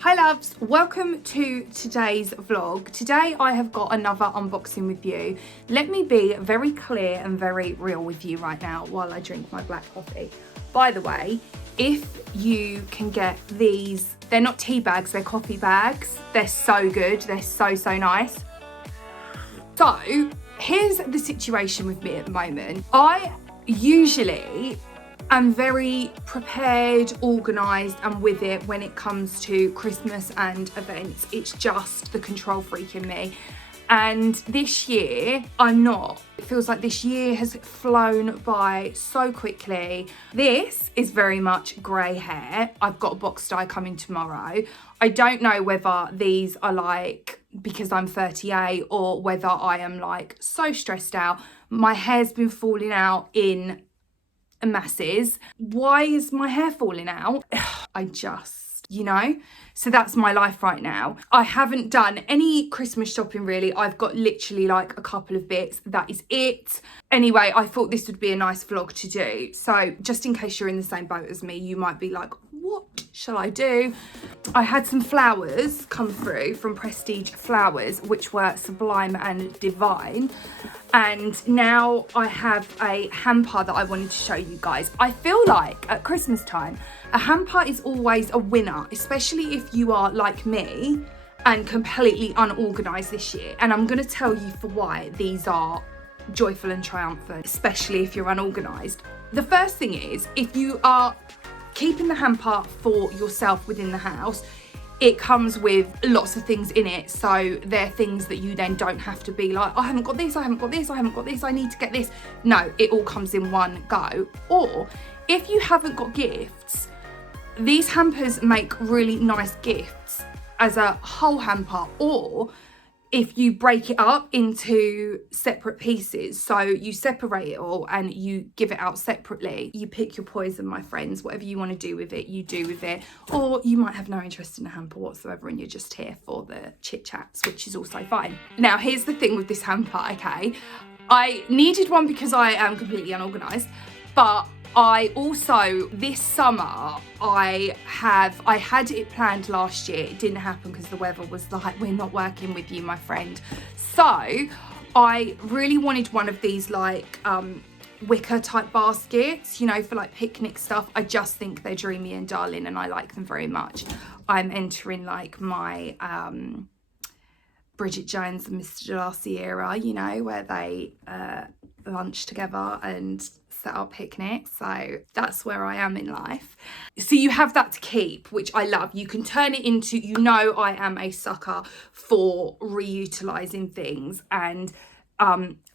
Hi loves, welcome to today's vlog. Today I have got another unboxing with you. Let me be very clear and very real with you right now while I drink my black coffee. By the way, if you can get these, they're not tea bags, they're coffee bags. They're so good, they're so nice. So, here's the situation with me at the moment. I usually I'm very prepared, organised and with it when it comes to Christmas and events. It's just the control freak in me. And this year, I'm not. It feels like this year has flown by so quickly. This is very much grey hair. I've got a box dye coming tomorrow. I don't know whether these are like because I'm 38 or whether I am like so stressed out. My hair's been falling out in masses. Why is my hair falling out? I just, you know, so that's my life right now. I haven't done any Christmas shopping really. I've got literally like a couple of bits. That is it. Anyway, I thought this would be a nice vlog to do. So just in case you're in the same boat as me, you might be like, what shall I do? I had some flowers come through from Prestige Flowers, which were sublime and divine. And now I have a hamper that I wanted to show you guys. I feel like at Christmas time, a hamper is always a winner, especially if you are like me and completely unorganised this year. And I'm going to tell you for why these are joyful and triumphant, especially if you're unorganised. The first thing is, if you are keeping the hamper for yourself within the house, it comes with lots of things in it. So they're things that you then don't have to be like, I haven't got this, I haven't got this, I haven't got this, I need to get this. No, it all comes in one go. Or if you haven't got gifts, these hampers make really nice gifts as a whole hamper, or if you break it up into separate pieces, so you separate it all and you give it out separately. You pick your poison, my friends. Whatever you want to do with it, you do with it. Or you might have no interest in a hamper whatsoever and you're just here for the chit chats, which is also fine. Now, here's the thing with this hamper, okay? I needed one because I am completely unorganised, but I also, this summer, I had it planned last year. It didn't happen because the weather was like, we're not working with you, my friend. So I really wanted one of these like wicker type baskets, you know, for like picnic stuff. I just think they're dreamy and darling and I like them very much. I'm entering like my Bridget Jones and Mr. Darcy era, you know, where they lunch together and set up picnics. So that's where I am in life. So you have that to keep, which I love. You can turn it into, you know, I am a sucker for reutilizing things, and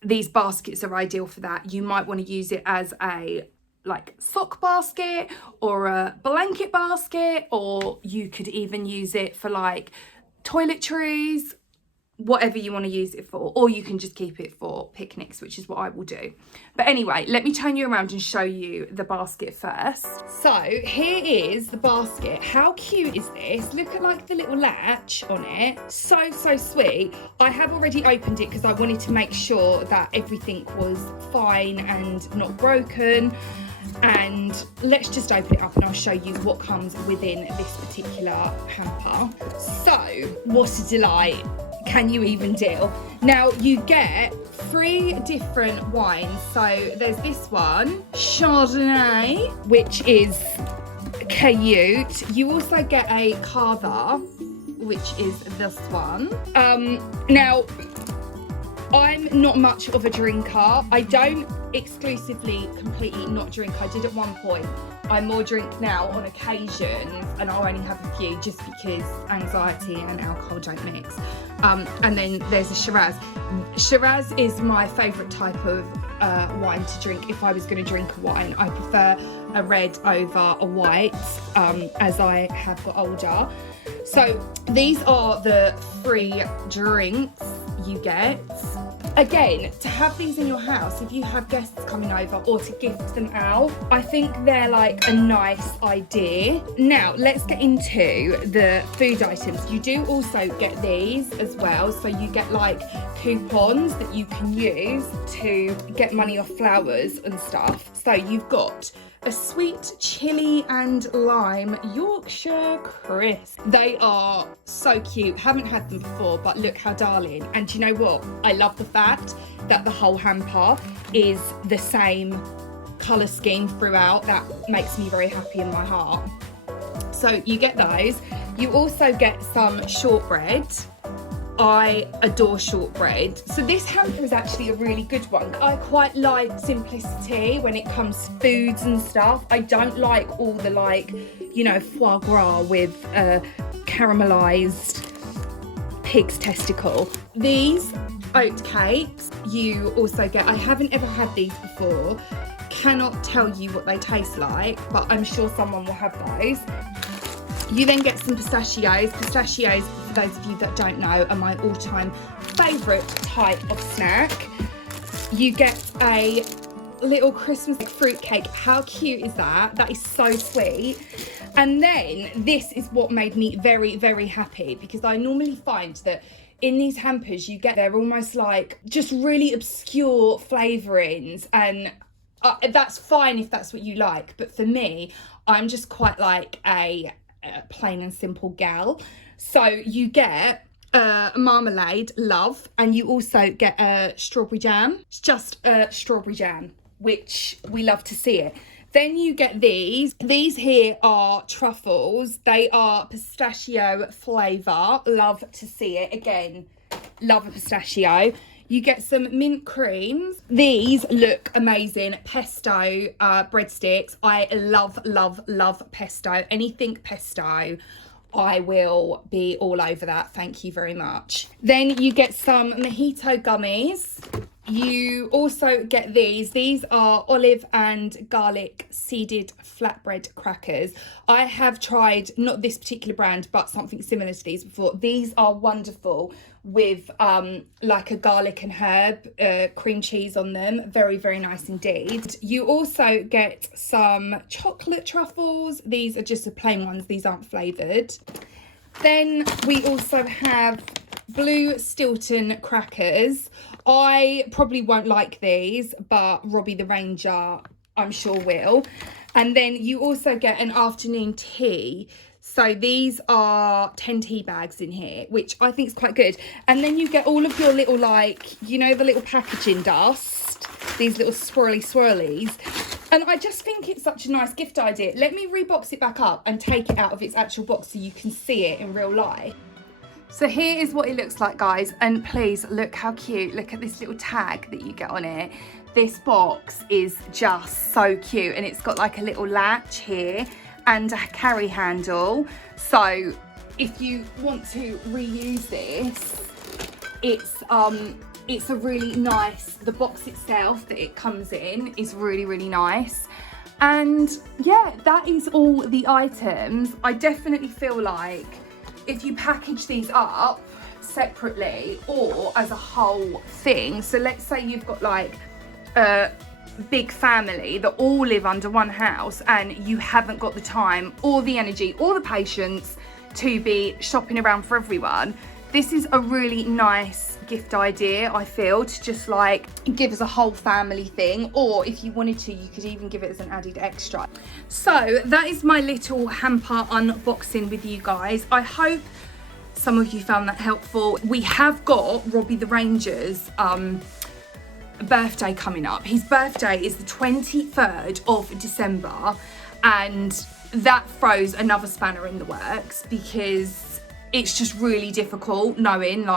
these baskets are ideal for that. You might want to use it as a like sock basket or a blanket basket, or you could even use it for like toiletries, whatever you want to use it for, or you can just keep it for picnics, which is what I will do. But anyway, let me turn you around and show you the basket first. So here is the basket. How cute is this? Look at like the little latch on it. So sweet. I have already opened it because I wanted to make sure that everything was fine and not broken. And let's just open it up and I'll show you what comes within this particular hamper. So, what a delight. Can you even deal? Now, you get 3 different wines. So, there's this one, Chardonnay, which is cute. You also get a Cava, which is this one. Now, I'm not much of a drinker. I don't exclusively completely not drink. I did at one point. I more drink now on occasions, and I'll only have a few just because anxiety and alcohol don't mix. And then there's a Shiraz. Shiraz is my favourite type of wine to drink. If I was going to drink a wine, I prefer a red over a white as I have got older. So these are the 3 drinks you get. Again, to have these in your house, if you have guests coming over, or to gift them out, I think they're like a nice idea. Now, let's get into the food items. You do also get these as well. So you get like coupons that you can use to get money off flowers and stuff. So you've got a sweet chili and lime Yorkshire crisp. They are so cute. Haven't had them before, but look how darling. And do you know what? I love the fact that the whole hamper is the same colour scheme throughout. That makes me very happy in my heart. So you get those. You also get some shortbread. I adore shortbread. So this hamper is actually a really good one. I quite like simplicity when it comes to foods and stuff. I don't like all the foie gras with caramelised pig's testicle. These oat cakes, you also get, I haven't ever had these before. Cannot tell you what they taste like, but I'm sure someone will have those. You then get some pistachios. Pistachios, for those of you that don't know, are my all-time favourite type of snack. You get a little Christmas fruit cake. How cute is that? That is so sweet. And then this is what made me very, very happy, because I normally find that in these hampers you get, they're almost like just really obscure flavourings, and that's fine if that's what you like. But for me, I'm just quite like a plain and simple gal. So you get marmalade, love, and you also get strawberry jam. It's just strawberry jam, which we love to see it. Then you get these. These here are truffles. They are pistachio flavour. Love to see it. Again, love a pistachio. You get some mint creams. These look amazing. Pesto breadsticks. I love, love, love pesto. Anything pesto, I will be all over that. Thank you very much. Then you get some mojito gummies. You also get these. These are olive and garlic seeded flatbread crackers. I have tried, not this particular brand, but something similar to these before. These are wonderful with like a garlic and herb cream cheese on them. Very, very nice indeed. You also get some chocolate truffles. These are just the plain ones. These aren't flavoured. Then we also have blue Stilton crackers. I probably won't like these, but Robbie the Ranger, I'm sure will. And then you also get an afternoon tea. So these are 10 tea bags in here, which I think is quite good. And then you get all of your little, the little packaging dust, these little swirlies. And I just think it's such a nice gift idea. Let me rebox it back up and take it out of its actual box so you can see it in real life. So here is what it looks like, guys. And please look how cute. Look at this little tag that you get on it. This box is just so cute. And it's got like a little latch here and a carry handle. So if you want to reuse this, it's a really nice, the box itself that it comes in is really, really nice. And yeah, that is all the items. I definitely feel like if you package these up separately or as a whole thing, so let's say you've got like a big family that all live under one house and you haven't got the time or the energy or the patience to be shopping around for everyone, this is a really nice gift idea, I feel, to just like give as a whole family thing. Or if you wanted to, you could even give it as an added extra. So that is my little hamper unboxing with you guys. I hope some of you found that helpful. We have got Robbie the Ranger's birthday coming up. His birthday is the 23rd of December, and that throws another spanner in the works because it's just really difficult knowing,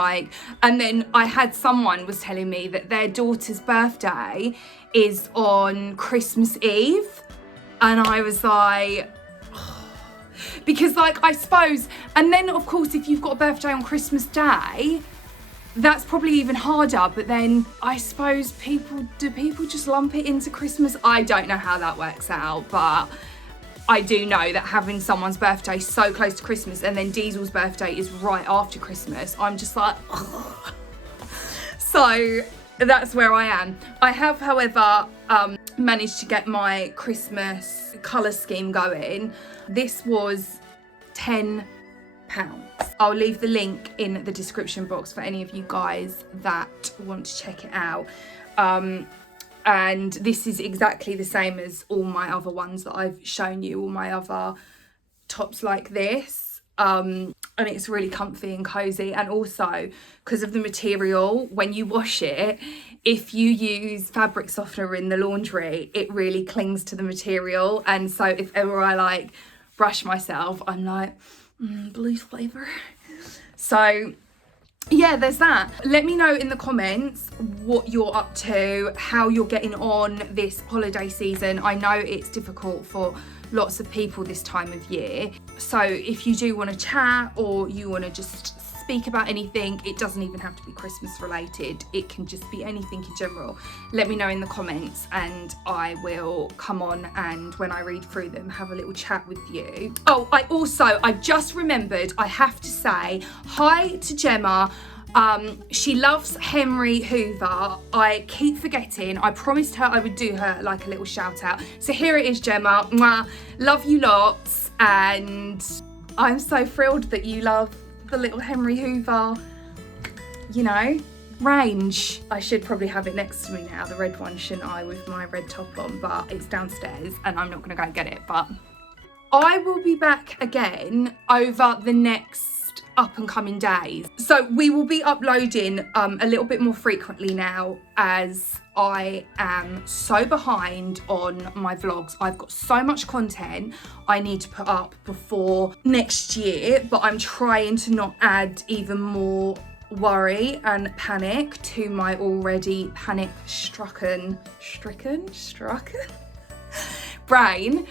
and then I had someone was telling me that their daughter's birthday is on Christmas Eve, and I was like, because I suppose, and then of course if you've got a birthday on Christmas Day, that's probably even harder. But then I suppose do people just lump it into Christmas? I don't know how that works out, but I do know that having someone's birthday so close to Christmas and then Diesel's birthday is right after Christmas, I'm just like, ugh. So that's where I am. I have, however, managed to get my Christmas colour scheme going. This was £10. I'll leave the link in the description box for any of you guys that want to check it out. and this is exactly the same as all my other ones that I've shown you, all my other tops like this. And it's really comfy and cozy, and also because of the material, when you wash it, if you use fabric softener in the laundry, it really clings to the material, and so if ever I like brush myself, I'm like, blue flavour. So yeah, there's that. Let me know in the comments what you're up to, how you're getting on this holiday season. I know it's difficult for lots of people this time of year. So if you do want to chat or you want to just speak about anything, it doesn't even have to be Christmas related. It can just be anything in general. Let me know in the comments and I will come on, and when I read through them, have a little chat with you. Oh, I just remembered, I have to say hi to Gemma. She loves Henry Hoover. I keep forgetting. I promised her I would do her like a little shout out. So here it is, Gemma. Mwah. Love you lots. And I'm so thrilled that you love the little Henry Hoover, you know, range. I should probably have it next to me now, the red one, shouldn't I, with my red top on, but it's downstairs and I'm not gonna go get it. But I will be back again over the next up and coming days. So we will be uploading a little bit more frequently now, as I am so behind on my vlogs. I've got so much content I need to put up before next year, but I'm trying to not add even more worry and panic to my already panic stricken brain.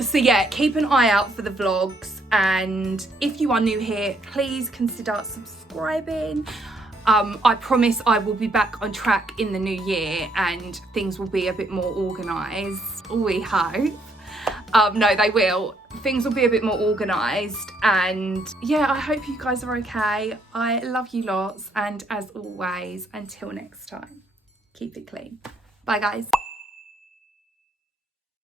So yeah, keep an eye out for the vlogs, and if you are new here, please consider subscribing. I promise I will be back on track in the new year and things will be a bit more organised, we hope. No, they will. Things will be a bit more organised, and yeah, I hope you guys are okay. I love you lots, and as always, until next time, keep it clean. Bye guys.